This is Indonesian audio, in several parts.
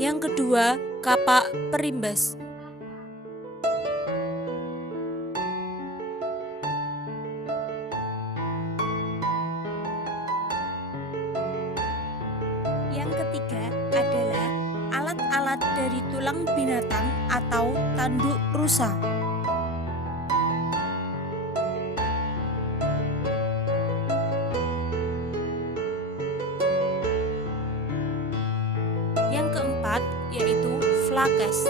Yang kedua, kapak perimbas. Yang ketiga adalah alat-alat dari tulang binatang atau tanduk rusa. Yang keempat yaitu flakes.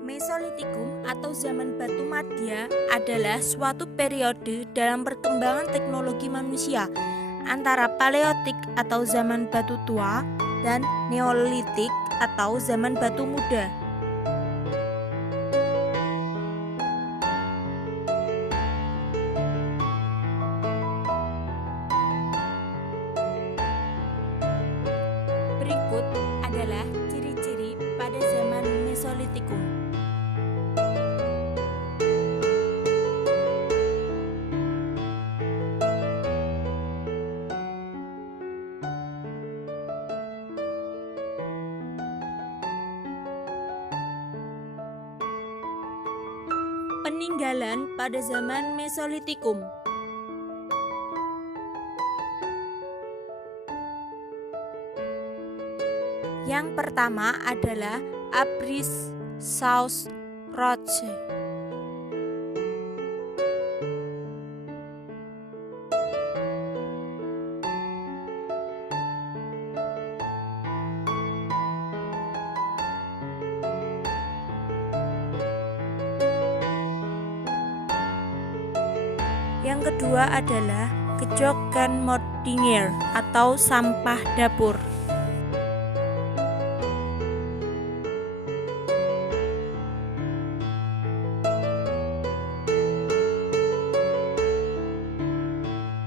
Mesolitikum atau zaman batu madya adalah suatu periode dalam perkembangan teknologi manusia antara paleotik atau zaman batu tua dan neolitik atau zaman batu muda. Berikut adalah ciri-ciri pada zaman Mesolitikum. Peninggalan pada zaman Mesolitikum. Yang pertama adalah Abris Saus Roche. Yang kedua adalah Gejokan Mordinger atau sampah dapur.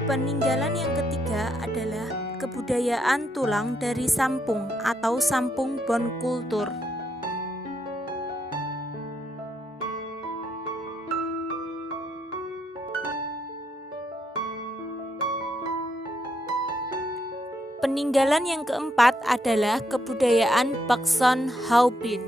Peninggalan yang ketiga adalah kebudayaan tulang dari Sampung atau Sampung Bone Kultur. Peninggalan yang keempat adalah kebudayaan Bakson Haubin.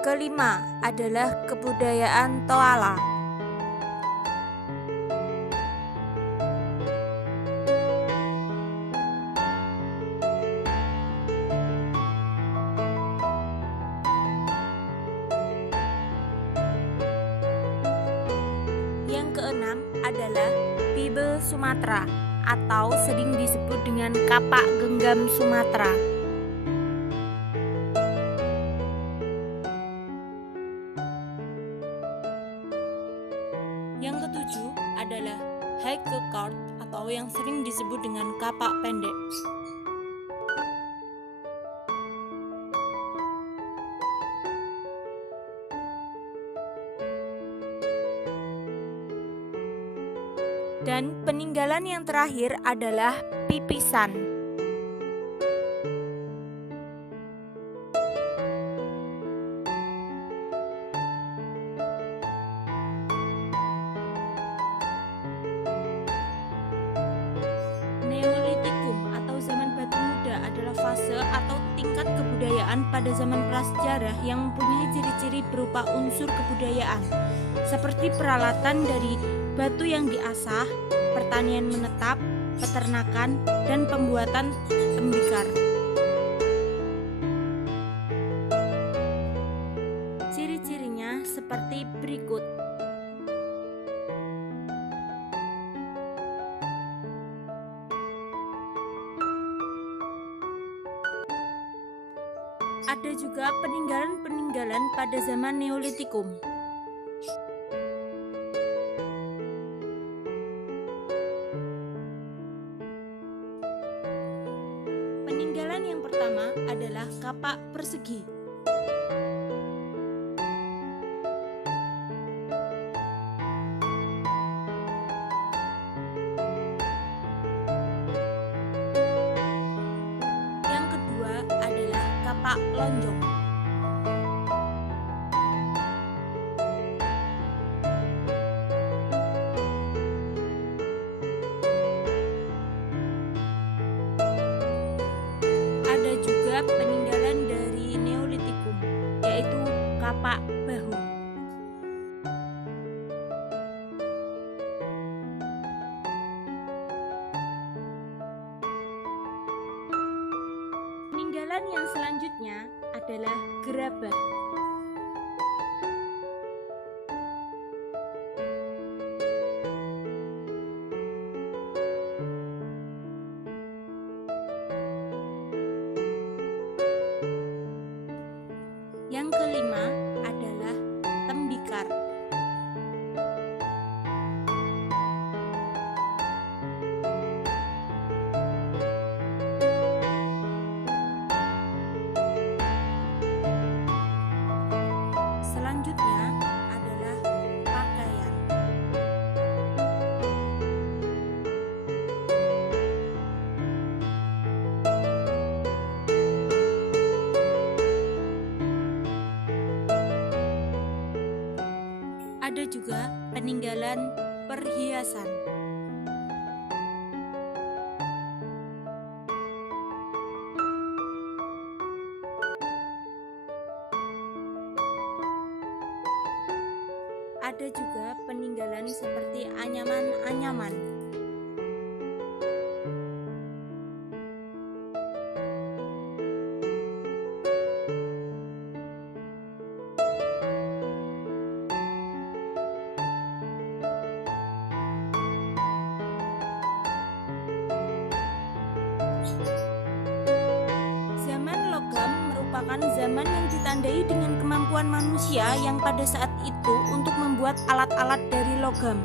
Kelima adalah kebudayaan Toala. Yang keenam adalah Bibel Sumatera atau sering disebut dengan kapak genggam Sumatera. Yang ketujuh adalah Haikekart atau yang sering disebut dengan kapak pendek. Dan peninggalan yang terakhir adalah Pipisan. Neolitikum atau zaman batu muda adalah fase atau tingkat kebudayaan pada zaman prasejarah yang mempunyai ciri-ciri berupa unsur kebudayaan seperti peralatan dari batu yang diasah, pertanian menetap, peternakan, dan pembuatan tembikar. Ciri-cirinya seperti berikut. Ada juga peninggalan-peninggalan pada zaman Neolitikum. Peninggalan yang pertama adalah kapak persegi. Yang kedua adalah kapak lonjong. Ada juga peninggalan dari Neolitikum, yaitu kapak bahu. Peninggalan yang selanjutnya adalah gerabah. Yang kelima adalah tembikar. Selanjutnya adalah pakaian. Ada juga peninggalan perhiasan. Ada juga peninggalan seperti anyaman-anyaman. Zaman logam merupakan zaman yang ditandai dengan kemampuan manusia yang pada saat itu untuk membuat alat-alat dari logam.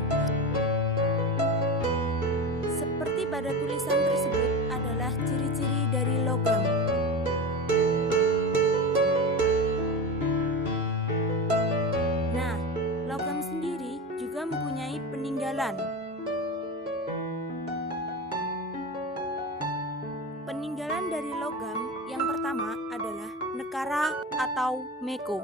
Seperti pada tulisan tersebut adalah ciri-ciri dari logam. Nah, logam sendiri juga mempunyai peninggalan. Peninggalan dari logam yang pertama adalah nekara atau meko.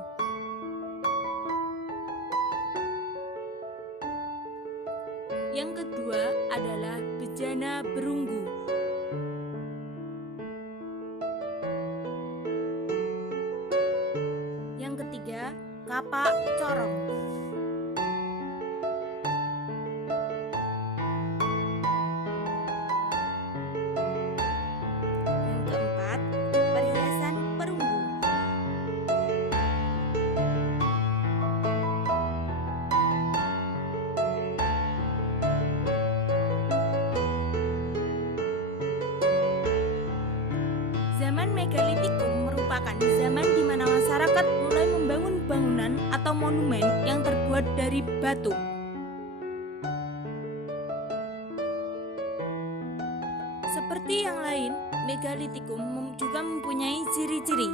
Yang kedua adalah bejana berunggu. Yang ketiga, kapak corong. Yang keempat, perhiasan perunggu. Zaman Megalitikum merupakan zaman di mana masyarakat mulai membangun bangunan atau monumen yang terbuat dari batu. Seperti yang lain, Megalitikum juga mempunyai ciri-ciri.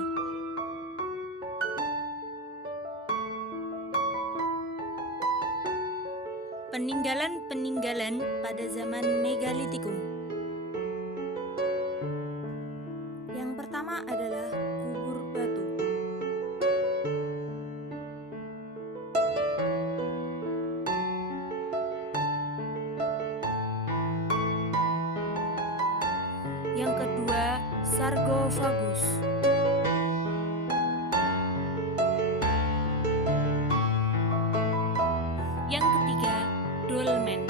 Peninggalan-peninggalan pada zaman Megalitikum. Yang pertama adalah kubur batu. Yang kedua, sarkofagus. Yang ketiga, dolmen.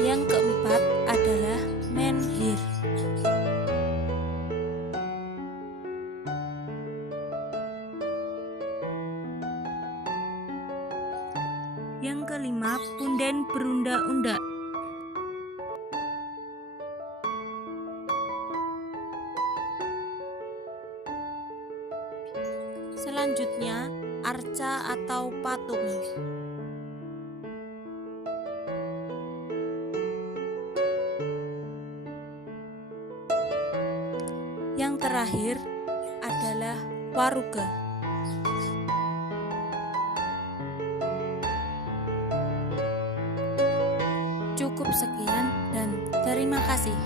Yang keempat adalah menhir. Yang kelima, punden berunda-unda. Selanjutnya, arca atau patung. Yang terakhir adalah waruga. Cukup sekian dan terima kasih.